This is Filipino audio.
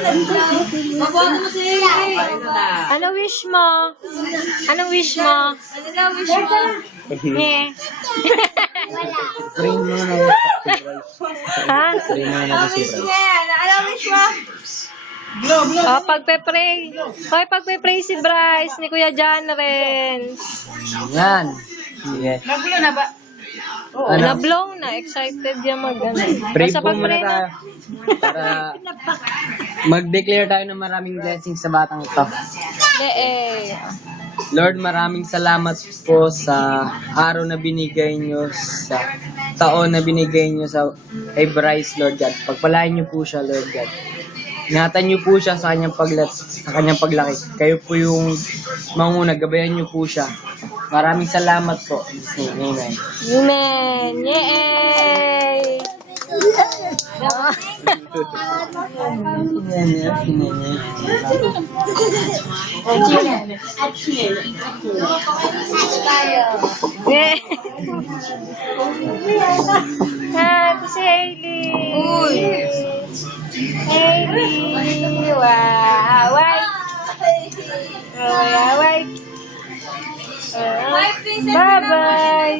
Mabuhay mo si Hailey. Ano wish mo? Anong wish mo? Ano daw wish mo? Nye. Pray mo na Ha? Pray mo na Wish niya yan. Ano wish mo? Oh, pagpe-pray. Hoy, pagpe-pray si Bryce ni Kuya John rin. Yan. Sige. Nagulo na ba? Ano? Na-blow na. Excited yan mag-ano. Pray Basta po muna pag-pray tayo. Para mag-declare tayo ng maraming blessings sa batang ito. Lord, maraming salamat po sa araw na binigay nyo, sa taon na binigay nyo sa kay Bryce, Lord God. Pagpalain nyo po siya, Lord God. Ingatan nyo po siya sa kanyang paglaki. Kayo po yung manguna, gabayan nyo po siya. Maraming salamat po. Amen. Amen. Yay! Yay! Ito si Hailey. Uy. Hailey. Wow. Bye-bye.